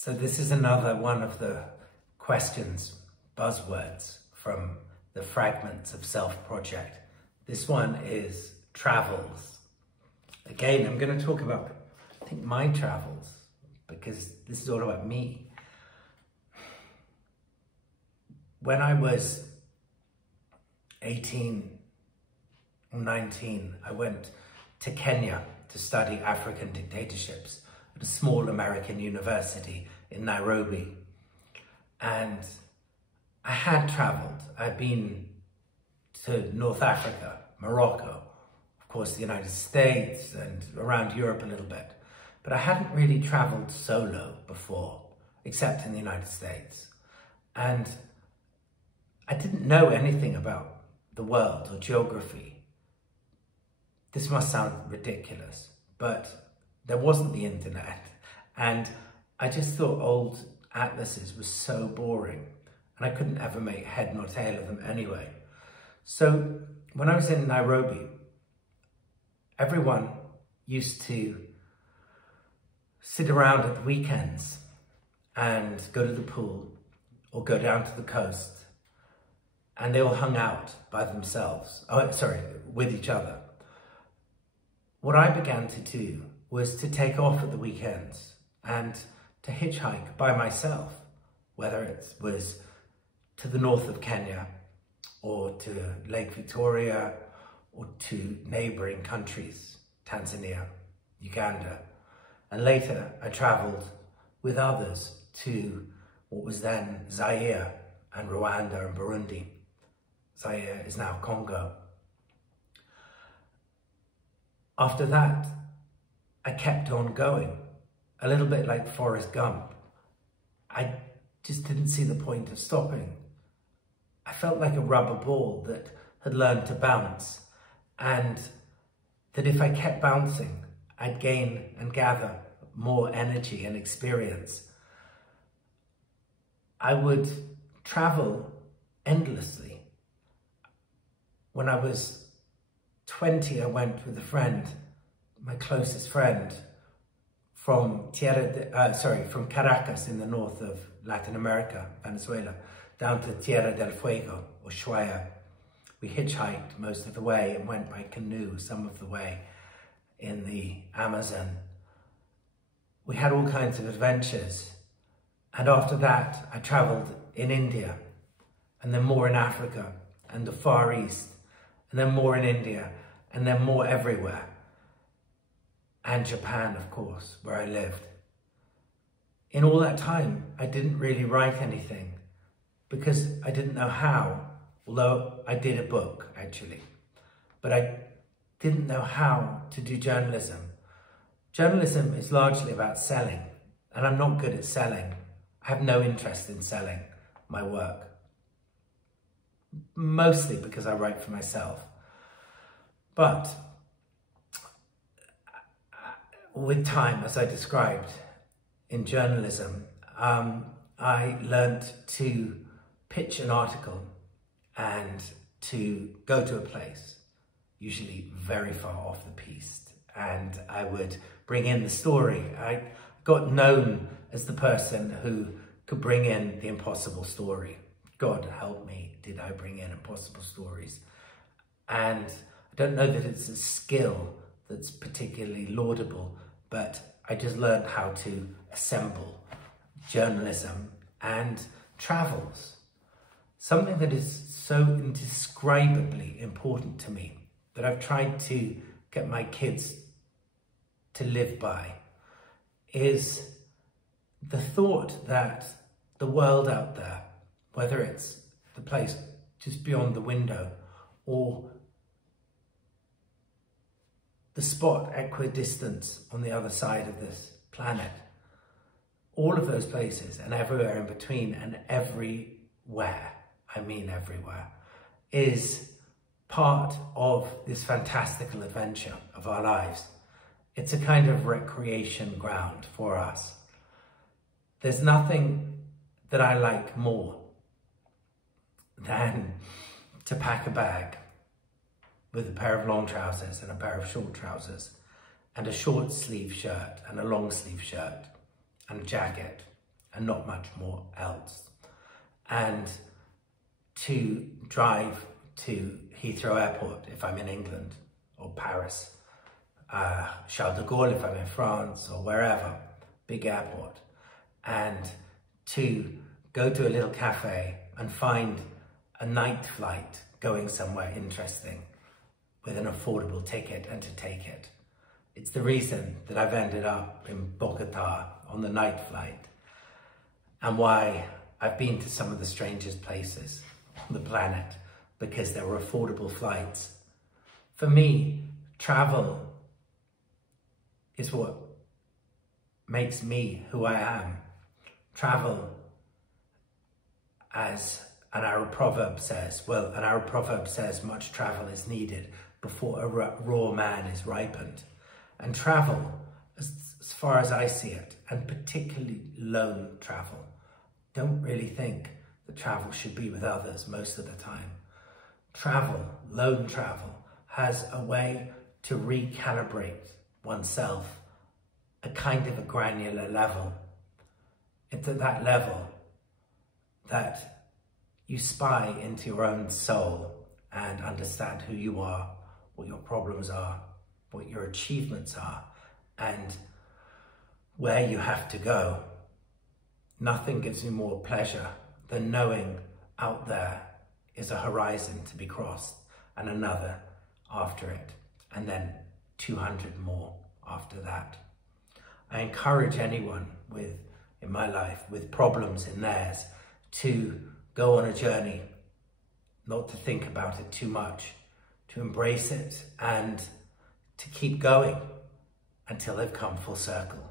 So this is another one of the questions, buzzwords from the Fragments of Self project. This one is travels. Again, I'm going to talk about, I think, my travels, because this is all about me. When I was 18 or 19, I went to Kenya to study African dictatorships at a small American university in Nairobi. And I had traveled. I'd been to North Africa, Morocco, of course the United States, and around Europe a little bit. But I hadn't really traveled solo before, except in the United States. And I didn't know anything about the world or geography. This must sound ridiculous, but there wasn't the internet. And I just thought old atlases were so boring, and I couldn't ever make head nor tail of them anyway. So when I was in Nairobi, everyone used to sit around at the weekends and go to the pool or go down to the coast, and they all hung out by themselves, with each other. What I began to do was to take off at the weekends and to hitchhike by myself, whether it was to the north of Kenya or to Lake Victoria or to neighboring countries, Tanzania, Uganda. And later I traveled with others to what was then Zaire and Rwanda and Burundi. Zaire is now Congo. After that, I kept on going, a little bit like Forrest Gump. I just didn't see the point of stopping. I felt like a rubber ball that had learned to bounce, and that if I kept bouncing, I'd gain and gather more energy and experience. I would travel endlessly. When I was 20, I went with a friend, my closest friend, from Caracas in the north of Latin America, Venezuela, down to Tierra del Fuego, or Ushuaia. We hitchhiked most of the way and went by canoe some of the way in the Amazon. We had all kinds of adventures. And after that, I traveled in India, and then more in Africa and the Far East, and then more in India, and then more everywhere. And Japan, of course, where I lived. In all that time, I didn't really write anything because I didn't know how, although I did a book, actually. But I didn't know how to do journalism. Journalism is largely about selling, and I'm not good at selling. I have no interest in selling my work, mostly because I write for myself. But with time, as I described in journalism, I learned to pitch an article and to go to a place, usually very far off the piste, and I would bring in the story. I got known as the person who could bring in the impossible story. God help me, did I bring in impossible stories. And I don't know that it's a skill that's particularly laudable, but I just learned how to assemble journalism and travels. Something that is so indescribably important to me that I've tried to get my kids to live by is the thought that the world out there, whether it's the place just beyond the window or the spot equidistant on the other side of this planet, all of those places and everywhere in between and everywhere, I mean everywhere, is part of this fantastical adventure of our lives. It's a kind of recreation ground for us. There's nothing that I like more than to pack a bag with a pair of long trousers and a pair of short trousers and a short sleeve shirt and a long sleeve shirt and a jacket and not much more else. And to drive to Heathrow Airport if I'm in England, or Paris, Charles de Gaulle if I'm in France, or wherever, big airport, and to go to a little cafe and find a night flight going somewhere interesting with an affordable ticket and to take it. It's the reason that I've ended up in Bogota on the night flight, and why I've been to some of the strangest places on the planet, because there were affordable flights. For me, travel is what makes me who I am. Travel, as an Arab proverb says, much travel is needed before a raw man is ripened. And travel, as far as I see it, and particularly lone travel, don't really think that travel should be with others most of the time. Travel, lone travel, has a way to recalibrate oneself, a kind of a granular level. It's at that level that you spy into your own soul and understand who you are, what your problems are, what your achievements are, and where you have to go. Nothing gives me more pleasure than knowing out there is a horizon to be crossed, and another after it, and then 200 more after that. I encourage anyone in my life with problems in theirs to go on a journey, not to think about it too much, to embrace it and to keep going until they've come full circle.